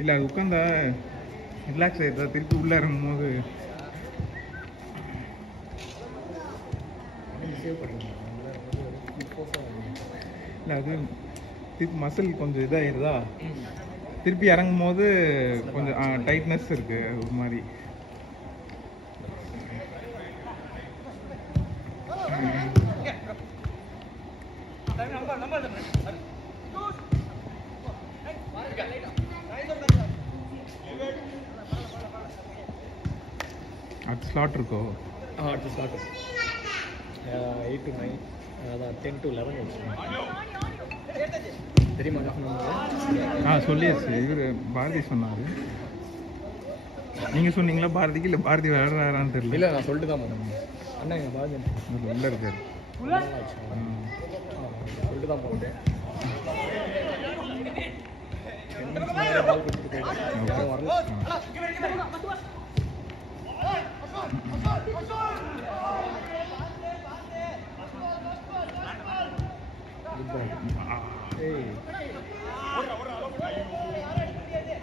இல்லை அது உட்காந்தா ரிலாக்ஸ் ஆகிடுதா திருப்பி உள்ளே இறங்கும் போது இல்லை அது திருப்பி மசில் கொஞ்சம் இதாகிடுதா திருப்பி இறங்கும் போது கொஞ்சம் டைட்னஸ் இருக்கு ஒரு மாதிரி. அடுத்த ஸ்லாட் இருக்கோ? அடுத்த ஸ்லாட் 8 to 9 அதான் 10 to 11 தெரியுமா? சொல்லியாச்சு. இவர் பாரதி சொன்னார். நீங்கள் சொன்னீங்களா பாரதிக்கு? இல்லை பாரதி விளையாடுறாரான்னு தெரியல. இல்லை நான் சொல்லிட்டு தான் போனேன். அண்ணா எங்கள் பாரதி உள்ளே இருக்காரு. சொல்லிட்டு தான் போனேன்.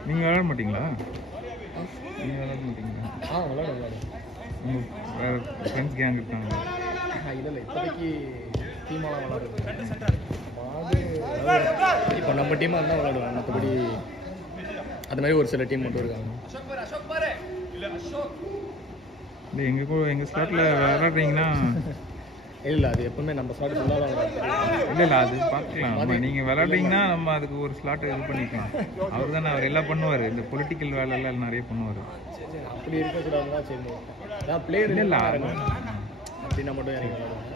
நீங்க விளையாட மாட்டீங்களா? நீங்க விளையாட மாட்டீங்களா? விளையாடு. உங்கள் வேறு ஃப்ரெண்ட்ஸ் கேங் இருக்காங்க? இல்லை இப்போதைக்கு டீமாக விளையாடுறது. இப்போ நம்ம டீமாக இருந்தால் விளையாடுவாங்க. மற்றபடி அது மாதிரி ஒரு சில டீம் மட்டும் இருக்காங்க. இல்லை எங்கள் ஸ்லாட்டில் விளையாடுறீங்கன்னா இல்லை அது எப்பவுமே நம்ம ஸ்லாட் ஃபுல்லாக இல்லை அது பார்த்துக்கலாம். நீங்கள் விளையாடுறீங்கன்னா நம்ம அதுக்கு ஒரு ஸ்லாட்டை இது பண்ணிக்கலாம். அவர் தானே அவர் எல்லாம் பண்ணுவார். இந்த பொலிட்டிக்கல் வேலையெல்லாம் நிறைய பண்ணுவார். அப்படி இருக்கக்கூடாதுன்னா சரி அதான் பிளேயர் இல்லை அப்படின்னா மட்டும் இறங்கி விளையாடுவாங்க.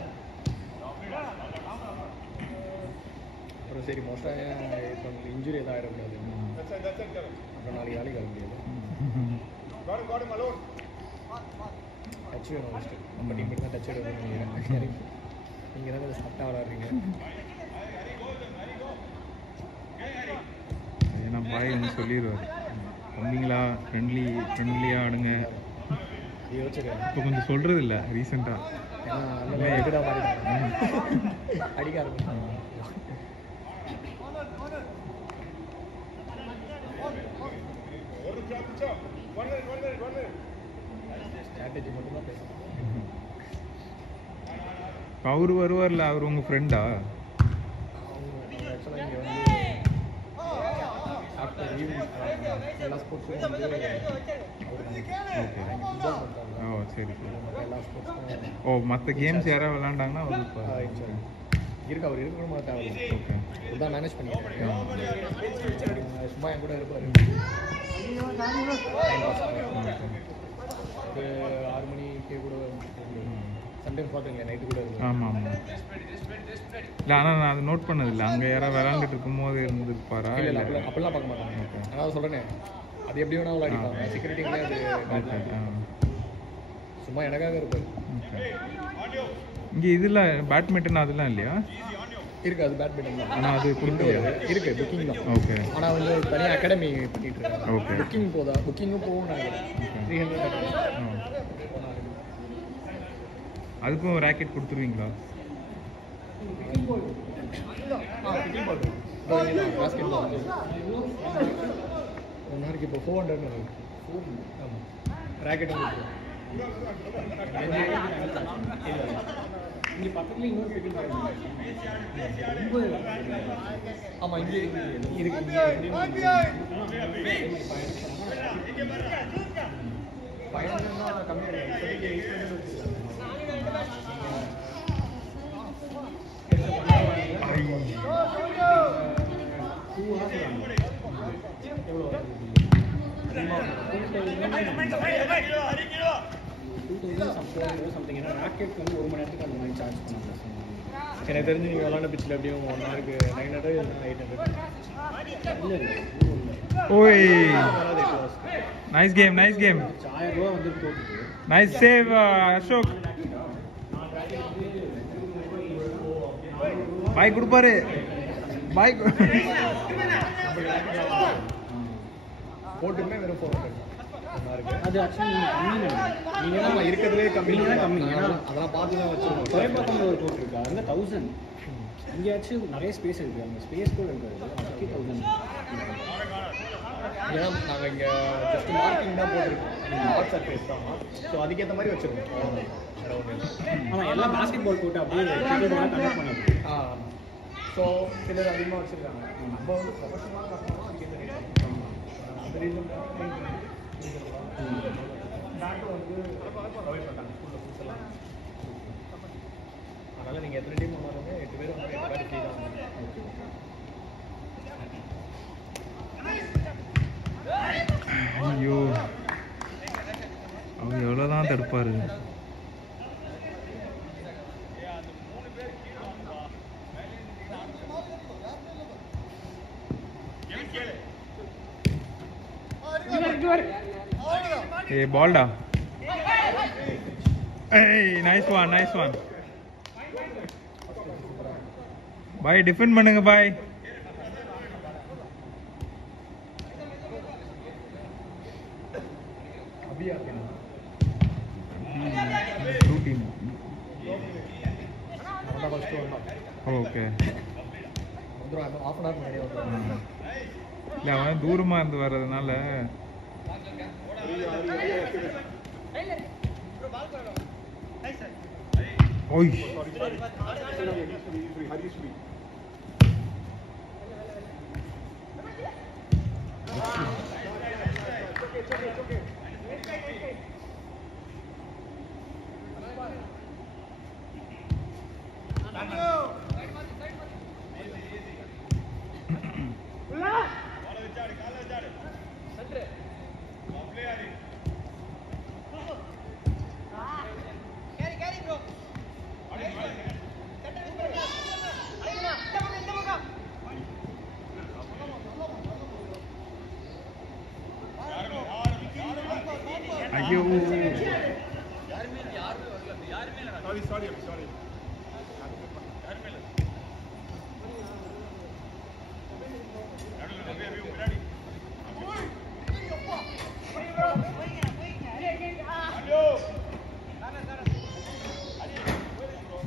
அப்புறம் சரி மோஸ்ட்டாக இப்போ இன்ஜுரி எதாவது ஆகிடக்கூடாது. அப்புறம் நாளைக்கு வேலைக்கு வர முடியாது. டச் வேணும் ஃபஸ்ட்டு. நம்ம டீம் தான் டச் எடுக்கணும். நீங்கள் தான் கொஞ்சம் சாஃப்டாக விளாட்றீங்க. ஏன்னா பாய் வந்து சொல்லிடுவார், தம்பிங்களா ஃப்ரெண்ட்லியாக ஆடுங்க. இப்போ கொஞ்சம் சொல்கிறது இல்லை ரீசெண்டாக. அடிக்க ஆரம்பிச்சாங்க. ஸ்ட்ராட்டஜி மட்டும் தான் பேசுகிறேன். அவர் வருவார்ல, அவர் உங்கள் ஃப்ரெண்டா? ஆக்சுவலாக இங்கே வந்து ஆஃப்டர் ஈவினிங் எல்லா ஸ்போர்ட்ஸும் வந்து ஓ சரி சரி. எல்லா ஸ்போர்ட்ஸும் ஓ மற்ற கேம்ஸ் யாராவது விளாண்டாங்கன்னா அவர் இருக்கு. அவர் இருக்க மாட்டார். ஓகே இதுதான் மேனேஜ் பண்ணியிருக்காரு. சும்மா என் கூட இருப்பார். ஒரு 6 மணிக்கே கூட சம்டைம்ஸ் பார்த்துருங்க நைட்டு கூட இருக்கும். ஆமாம் ஆமாம். இல்லை ஆனால் நான் அதை நோட் பண்ணதில்லை. அங்கே யாராவது விளாண்டுட்டு இருக்கும்போது இருந்திருப்பாரா? இல்லை அப்படிலாம் பார்க்க மாட்டாங்க. அதான் சொல்கிறேனே, அது எப்படி வேணால் விளையாடிப்பாங்க. செக்யூரிட்டிங்களே அது சும்மா எனக்காக இருப்பார். இங்கே இதில் பேட்மிண்டன் அதெல்லாம் இல்லையா? இருக்குது, அது பேட்மிண்டன் தான். ஆனால் அது இருக்குது புக்கிங் தான். ஓகே. ஆனால் வந்து தனியாக அகாடமி பண்ணிட்டு இருக்காங்க. ஓகே. புக்கிங்கும் போகும். நான் 300 அதுக்கும் ரேக்கெட் கொடுத்துருவீங்களா? பாஸ்கெட் பால் 1 ஹவருக்கு இப்போ 400. ஆமாம் ரேக்கெட்டும் இங்கே பக்கத்தில் இன்னொரு பெட்டி ரொம்ப ஆமாம் இங்கே இருக்கு. பயணம்னா கம்மியாக ராக்கெட் வந்து 1 மணி நேரத்துக்கு அந்த மாதிரி சார்ஜ் பண்ணுவாங்க. எனக்கு தெரிஞ்சு நீங்கள் விளாண்ட பிச்சில் எப்படியும் 1 ஹவருக்கு 900 இல்லைன்னா 800. இல்லை ஓய் நைஸ் கேம் 1000 ரூபா வந்து போட்டுது. Nice save Ashok. பாய் கொடுப்பாரு. பாய் போட்டுமே வெறும் 400. அது ஆக்சுவலி நீங்கள் தான் இருக்கிறதுலே கம்மி. ஏன்னா அதெல்லாம் பார்த்து தான் வச்சுருக்கோம். கோயம்புத்தூரில் ஒரு கோட் இருக்குது, அங்கே 1000. இங்கேயாச்சும் நிறைய ஸ்பேஸ் இருக்குது, அங்கே ஸ்பேஸ் கூட இருக்காது. 50,000 ஏன்னா நாங்கள் இங்கே ஜஸ்ட் மார்க்கிங் தான் போட்டிருக்கோம், ஹாட் சர்ஃபேஸ் தான். ஸோ அதுக்கேற்ற மாதிரி வச்சுருக்கோம். ஆமாம், எல்லாம் பாஸ்கெட் பால் போட்டு அப்படியே கனெக்ட் பண்ணது. ஸோ சிலர் அதிகமாக வச்சுருக்காங்க. நம்ம வந்து ப்ரொஃபஷனலாக கட்டணும், அதுக்கேற்ற ரேட். அந்த ரீசன் பேட்டு வந்து ப்ரொவைட் பண்ணுறாங்க ஸ்கூலில் ஃபுட்ஸ் எல்லாம். அதனால் நீங்கள் எத்தனை டீம் வந்தாலுமே 8 பேர் வந்து 8 பேர் ஃப்ரீ தான். ஐயோ, அவர் எவ்வளோதான் தடுப்பாரு. ஏ பால்டா. ஏய், நைஸ் ஒன். பாய் டிஃபெண்ட் பண்ணுங்க பாய். ஓகே, இல்லை அவன் தூரமாக இருந்து வர்றதுனால. ஓய், ஐயோ,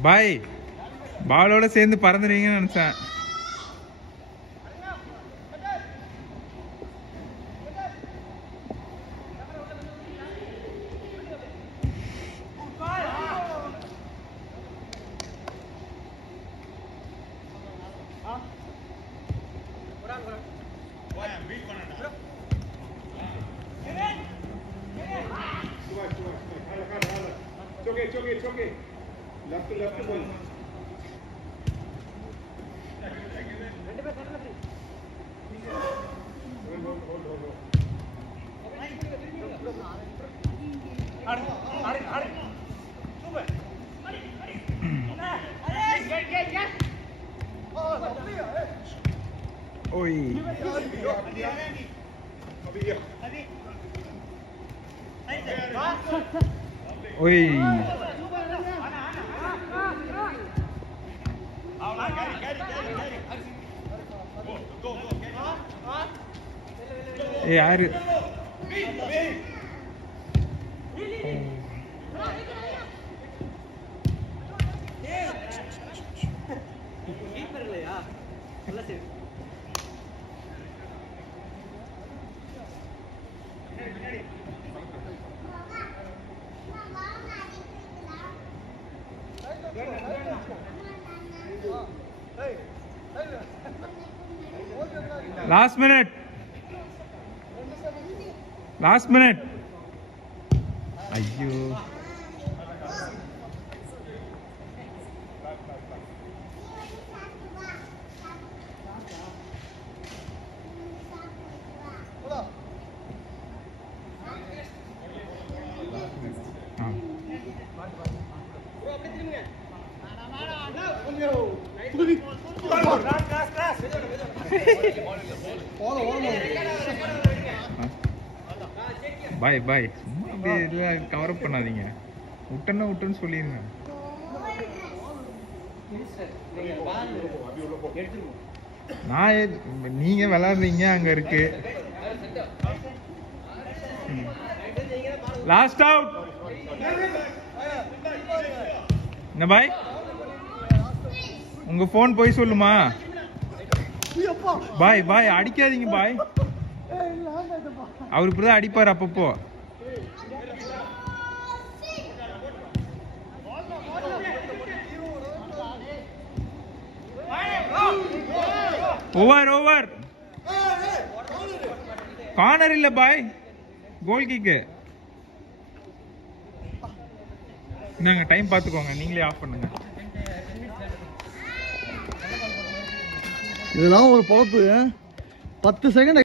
பாய் பாலோட சேர்ந்து பறந்துடுவீங்கன்னு நினைச்சேன். It's okay. Left ball. Oi. Oi. யாரு Last minute. Ayyo. பாய் பாய் இதெல்லாம் கவர் அப் பண்ணாதீங்க. விட்டுன்னு சொல்லிடுங்க. நான் நீங்க விளையாடுறீங்க அங்க இருக்கு. Last out. என்ன பாய் உங்க போன் போய் சொல்லுமா? பாய் பாய் அடிக்காதீங்க பாய். அவர் இப்படிதான் அடிப்பார் அப்பப்போ. ஓவர் கார்னர் இல்ல பாய், கோல் கிக்கு. என்னங்க டைம் பார்த்துக்கோங்க, நீங்களே ஆஃப் பண்ணுங்க. இதெல்லாம் ஒரு பொழப்பு. 10 செகண்ட்